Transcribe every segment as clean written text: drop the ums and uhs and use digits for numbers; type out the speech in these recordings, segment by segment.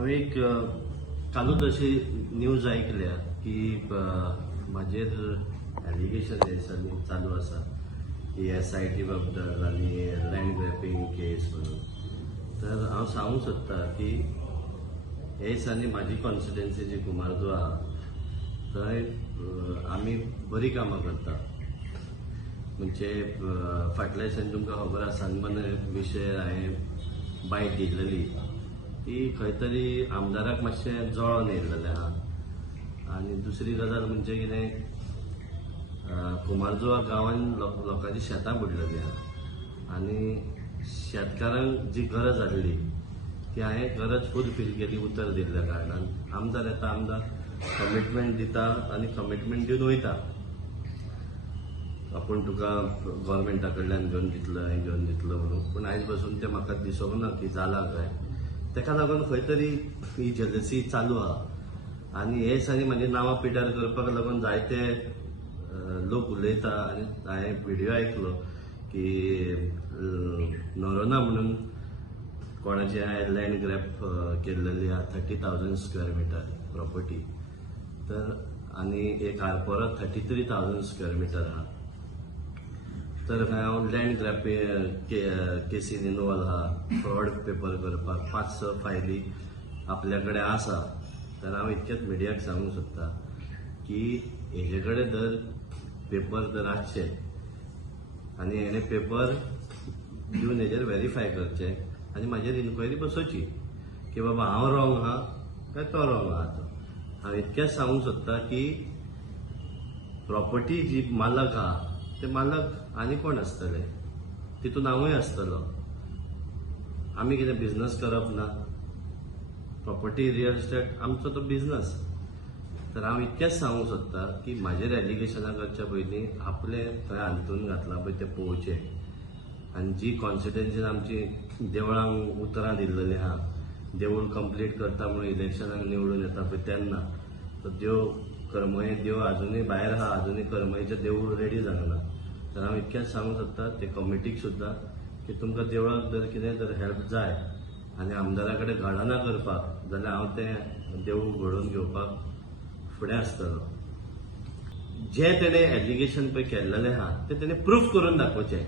हांवें एक कालूच अशी न्यूज ऐकल्या की म्हाजेर एलिगेशन चालू आसा की SIT बद्दल आनी लँड ग्रॅपिंग केस म्हणून. तर हांव सांगूंक सोदतां की हे दिसांनी म्हाजी कॉन्स्टिट्युएन्सी जी कुमारजुवा आहा थंय आमी बरी कामां करता. म्हणजे फाटल्या दिसांनी तुमकां खबर आसा विशय हांवें बायट दिल्ली ती खंय तरी आमदाराक मातशें जळोन येयल्लें आहा. आनी दुसरी गजाल म्हणजे कितें कुमारजुवा गांवांत लोकांची शेतां बुडलेलीं आहा आनी शेतकारांक जी गरज आसली ती हांवें गरज फुलफील केली उतर दिल्ल्या कारणान. आमदार येता, आमदार कमिटमेंट दिता आनी कमिटमेंट दिवन वयता. आपूण तुका गव्हर्मेंटा कडल्यान घेवन दितलो हें घेवन दितलो म्हणून. पूण आयज पासून तें म्हाका दिसूंक ना की जालां काय. तेका लागून खंय तरी ही जेलसी चालू आहा आनी हे दिसांनी म्हाजी नांवां पिड्यार करपाक लागून जायते लोक उलयता. आनी हांवें व्हिडियो आयकलो की नोरोना म्हणून कोणाची हांवें लँड ग्रॅप केल्लेली आहा 30,000 स्क्वेअर मिटर प्रॉपर्टी. तर आनी एक आरपोरा 33,000 स्क्वेअर मिटर आहा. तर हांव लँड ग्रॅप केसीन इनवॉल्व आहा. फ्रॉड पेपर करपाक 5-6 फायली आपल्या कडेन आसा. तर हांव इतकेंच मिडियाक सांगूंक सोदतां की हेजे कडेन जर पेपर जर आसचे आनी हेणे पेपर दिवन हेजेर व्हेरीफाय करचे आनी म्हाजेर इन्क्वायरी बसोवची की बाबा हांव रॉंग आहा काय तो रॉंग आहा. तो हांव इतकेंच सांगूंक सोदतां की प्रॉपर्टी जी मालक आहा ते मालक आनी कोण आसतले, तितून हांवूय आसतलो. आमी कितें बिझनस करप ना? प्रॉपर्टी रियल इस्टेट आमचो तो बिझनस. तर हांव इतकेंच सांगूंक सोदतां की म्हाजेर एलिगेशनां करच्या पयलीं आपले खंय हांतरून घातलां पळय तें पळोवचें. आनी जी कॉन्स्टिट्युएन्सीन आमची देवळांक उतरां दिल्लेलीं आहा, देवूळ कंप्लीट करता म्हणून इलेक्शनाक निवडून येता पळय तेन्ना तो देव करमये देव अजुनूय भायर आहा, अजुनूय करमयेचें देवूळ रेडी जावंक ना. तर हांव इतकेंच सांगूंक सोदतां ते कमिटीक सुद्दां की तुमकां देवळाक जर कितें जर हेल्प जाय आनी आमदारा कडेन घडना करपाक जाल्यार हांव तें देवूळ घडोवन घेवपाक फुडें आसतलो. जे तेणे एलिगेशन पळय केल्लेलें आहा तें तेणे प्रूफ करून दाखोवचें.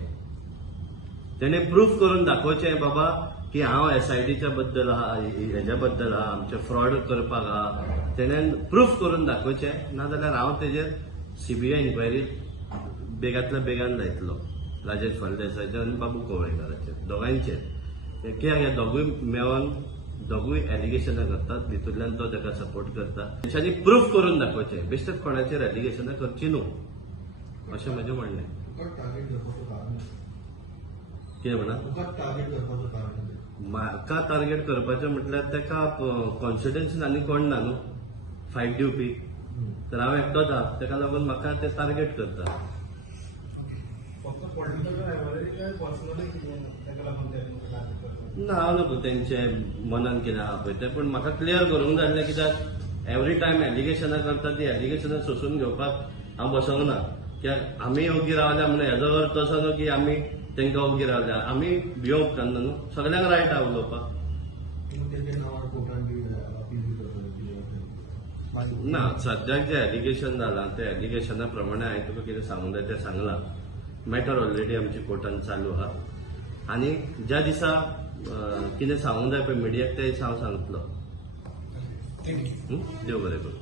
तेणे प्रूफ करून दाखोवचें बाबा की हांव SITच्या बद्दल आहा, हेज्या बद्दल आहा, आमचे फ्रॉड करपाक आहा. तेणेन प्रूफ करून दाखोवचें. नाजाल्यार हांव तेजेर CBI इन्क्वायरी बेगांतल्या बेगान लायतलो. राजेश फळदेसायचेर आनी बाबू कवळेकाराचेर दोगांयचेर. कित्याक हे दोगूय मेळोन दोगूय एलिगेशनां करतात. भितूंतल्यान तो ताका सपोर्ट करता. तेंच्यांनी प्रूफ करून दाखोवचें. बेश्टेच कोणाचेर एलिगेशनां करची न्हू अशें म्हजें म्हणणें. कितें म्हणा? म्हाका टार्गेट करपाचें म्हटल्यार तेका कॉन्स्टिट्युएन्सीन आनी कोण ना न्हू फायट दिवपी. तर हांव एकटोच आहा. तेका लागून म्हाका ते टार्गेट करता. ना हांव नको तेंचे मनान कितें आहा पळय तें. पूण म्हाका क्लियर करूंक जाय आसलें कित्याक एवरी टायम एलिगेशनां करता ती एलिगेशनां सोंसून घेवपाक हांव बसोंक ना. कित्याक आमी ओगी रावल्या म्हणून हेजो अर्थ असो न्हू की आमी तेंकां ओगी रावल्या. आमी भिवंक उपकारना न्हू. सगळ्यांक रायट आहा उलोवपाक. ना सद्याक जे एलिगेशन जालां ते एलिगेशना प्रमाणे हांवें तुका कितें सांगूंक जाय तें सांगलां. मॅटर ऑलरेडी आमची कोर्टान चालू आहा. आनी ज्या दिसा कितें सांगूंक जाय पळय मिडियाक त्या दिसा हांव सांगतलो. देव बरें करूं.